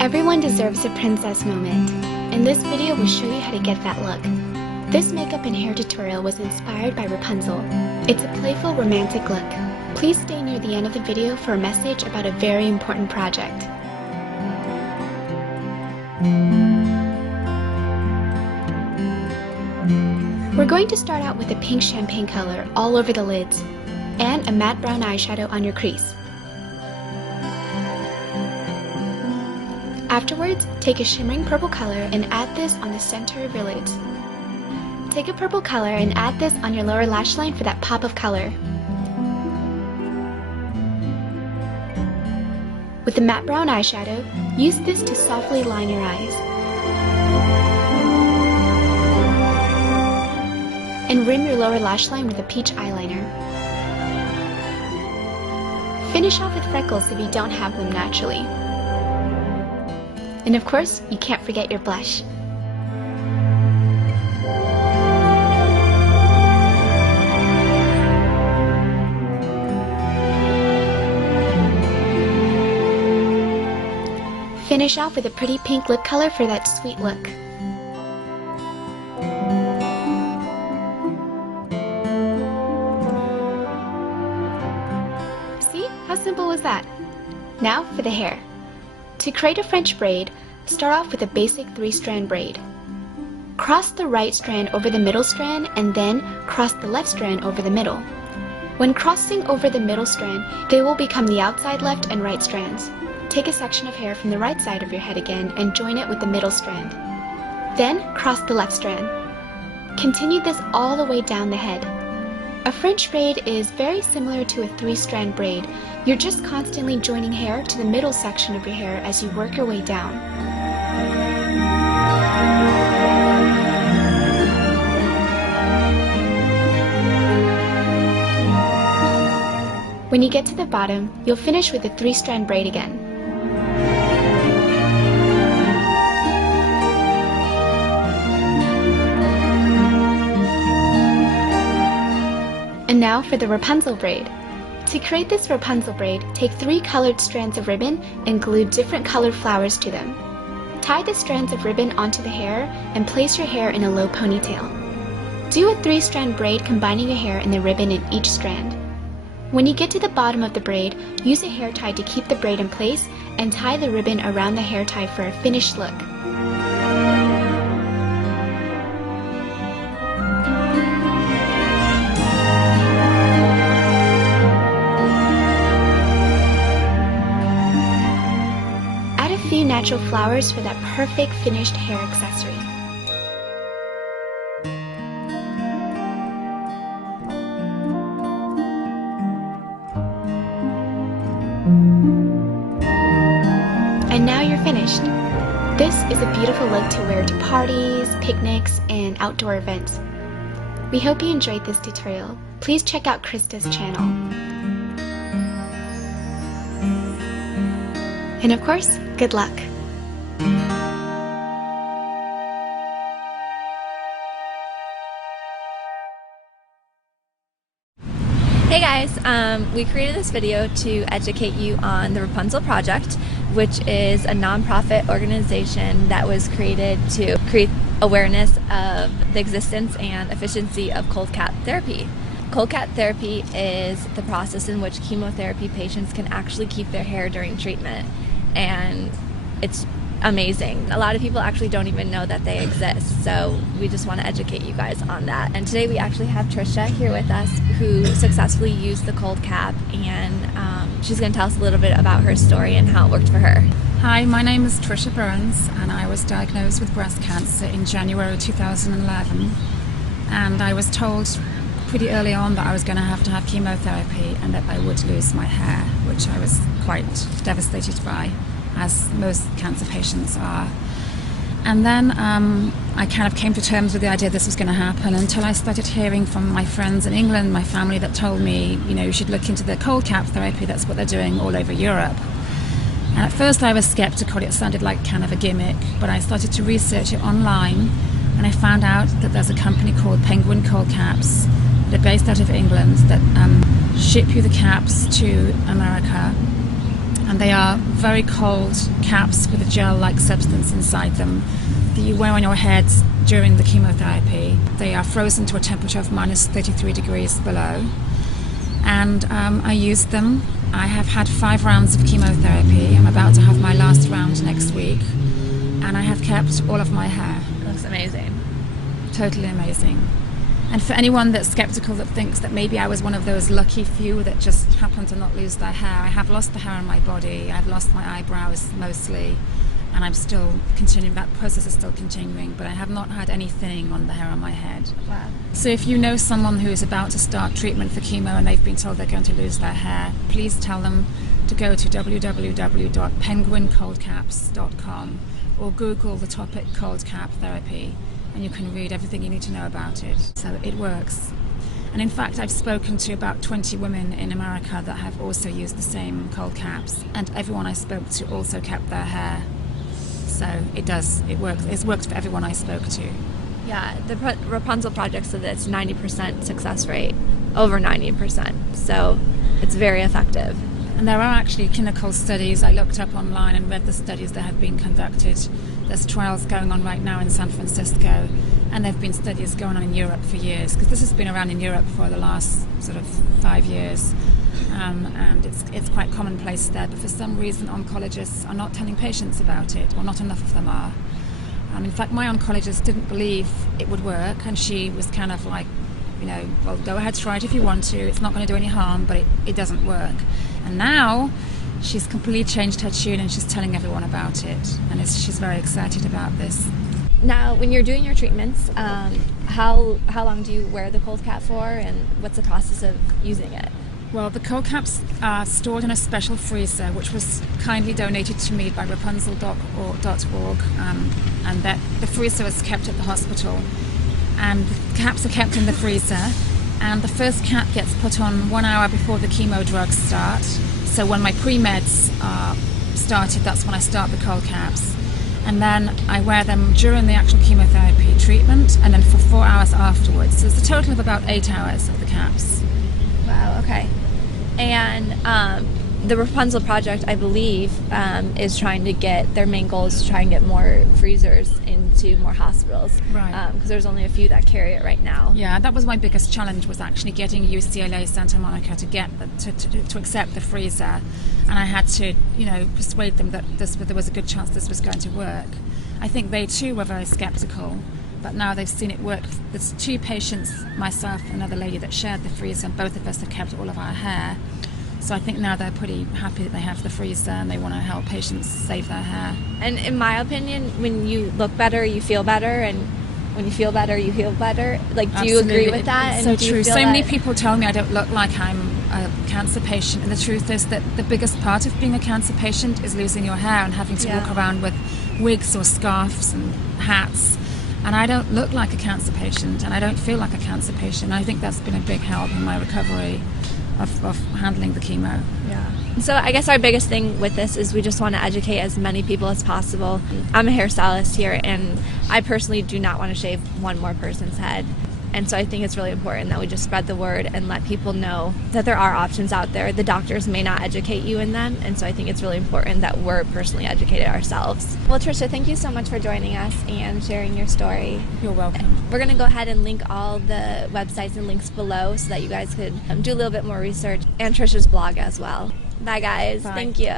Everyone deserves a princess moment, and this video will show you how to get that look. This makeup and hair tutorial was inspired by Rapunzel. It's a playful, romantic look. Please stay near the end of the video for a message about a very important project. We're going to start out with a pink champagne color all over the lids, and a matte brown eyeshadow on your crease. Afterwards, take a shimmering purple color and add this on the center of your lids. Take a purple color and add this on your lower lash line for that pop of color. With the matte brown eyeshadow, use this to softly line your eyes. And rim your lower lash line with a peach eyeliner. Finish off with freckles if you don't have them naturally. And of course, you can't forget your blush. Finish off with a pretty pink lip color for that sweet look. See? How simple was that? Now for the hair. To create a French braid, start off with a basic 3-strand braid. Cross the right strand over the middle strand and then cross the left strand over the middle. When crossing over the middle strand, they will become the outside left and right strands. Take a section of hair from the right side of your head again and join it with the middle strand. Then cross the left strand. Continue this all the way down the head. A French braid is very similar to a 3-strand braid. You're just constantly joining hair to the middle section of your hair as you work your way down. When you get to the bottom, you'll finish with a 3-strand braid again. And now for the Rapunzel braid. To create this Rapunzel braid, take 3 colored strands of ribbon and glue different colored flowers to them. Tie the strands of ribbon onto the hair and place your hair in a low ponytail. Do a 3-strand braid combining your hair and the ribbon in each strand. When you get to the bottom of the braid, use a hair tie to keep the braid in place and tie the ribbon around the hair tie for a finished look. Few natural flowers for that perfect finished hair accessory. And now you're finished. This is a beautiful look to wear to parties, picnics, and outdoor events. We hope you enjoyed this tutorial. Please check out Krista's channel. And of course, good luck! Hey guys, we created this video to educate you on the Rapunzel Project, which is a non-profit organization that was created to create awareness of the existence and efficiency of cold cat therapy. Cold cat therapy is the process in which chemotherapy patients can actually keep their hair during treatment. And it's amazing. A lot of people actually don't even know that they exist, so we just want to educate you guys on that. And today we actually have Trisha here with us who successfully used the cold cap, and she's going to tell us a little bit about her story and how it worked for her. Hi, my name is Trisha Burns and I was diagnosed with breast cancer in January 2011, and I was told pretty early on that I was going to have chemotherapy and that I would lose my hair, which I was quite devastated by, as most cancer patients are. And then I kind of came to terms with the idea this was going to happen until I started hearing from my friends in England, my family, that told me, you know, you should look into the cold cap therapy. That's what they're doing all over Europe. And at first I was skeptical. It sounded like kind of a gimmick, but I started to research it online, and I found out that there's a company called Penguin Cold Caps. They're based out of England, that ship you the caps to America and they are very cold caps with a gel-like substance inside them that you wear on your head during the chemotherapy. They are frozen to a temperature of minus 33 degrees below, and I used them. I have had 5 rounds of chemotherapy. I'm about to have my last round next week, and I have kept all of my hair. It looks amazing. Totally amazing. And for anyone that's skeptical, that thinks that maybe I was one of those lucky few that just happened to not lose their hair, I have lost the hair on my body. I've lost my eyebrows mostly, and I'm still continuing. That process is still continuing, but I have not had any thinning on the hair on my head. Wow. So if you know someone who is about to start treatment for chemo and they've been told they're going to lose their hair, please tell them to go to www.penguincoldcaps.com or Google the topic cold cap therapy, and you can read everything you need to know about it. So it works. And in fact, I've spoken to about 20 women in America that have also used the same cold caps, and everyone I spoke to also kept their hair. So it works. It's worked for everyone I spoke to. Yeah, the Rapunzel project said that it's 90% success rate, over 90%. So it's very effective. And there are actually clinical studies. I looked up online and read the studies that have been conducted. There's trials going on right now in San Francisco, and there have been studies going on in Europe for years, because this has been around in Europe for the last sort of 5 years. And it's quite commonplace there, but for some reason oncologists are not telling patients about it, or not enough of them are. In fact, my oncologist didn't believe it would work, and she was kind of like, well, go ahead, try it if you want to. It's not going to do any harm, but it doesn't work. And now she's completely changed her tune, and she's telling everyone about it, and she's very excited about this. Now, when you're doing your treatments, how long do you wear the cold cap for, and what's the process of using it? Well, the cold caps are stored in a special freezer, which was kindly donated to me by Rapunzel.org, and that the freezer is kept at the hospital, and the caps are kept in the freezer, and the first cap gets put on 1 hour before the chemo drugs start. So when my pre-meds are started, that's when I start the cold caps, and then I wear them during the actual chemotherapy treatment, and then for 4 hours afterwards. So it's a total of about 8 hours of the caps. Wow, okay. And the Rapunzel project, I believe, is trying to get, their main goal is to try and get more freezers into more hospitals. Right. Because there's only a few that carry it right now. Yeah, that was my biggest challenge, was actually getting UCLA Santa Monica to get to accept the freezer. And I had to, persuade them that there was a good chance this was going to work. I think they too were very skeptical, but now they've seen it work. There's 2 patients, myself and another lady, that shared the freezer, and both of us have kept all of our hair. So I think now they're pretty happy that they have the freezer, and they want to help patients save their hair. And in my opinion, when you look better, you feel better, and when you feel better, you feel better. Like, do you Absolutely. agree with that? It's so true. So many people tell me I don't look like I'm a cancer patient, and the truth is that the biggest part of being a cancer patient is losing your hair and having to walk around with wigs or scarves and hats. And I don't look like a cancer patient, and I don't feel like a cancer patient. And I think that's been a big help in my recovery of handling the chemo. Yeah. So I guess our biggest thing with this is we just want to educate as many people as possible. I'm a hairstylist here, and I personally do not want to shave one more person's head. And so I think it's really important that we just spread the word and let people know that there are options out there. The doctors may not educate you in them, and so I think it's really important that we're personally educated ourselves. Well, Tricia, thank you so much for joining us and sharing your story. You're welcome. We're going to go ahead and link all the websites and links below so that you guys could do a little bit more research, and Tricia's blog as well. Bye, guys. Bye. Thank you.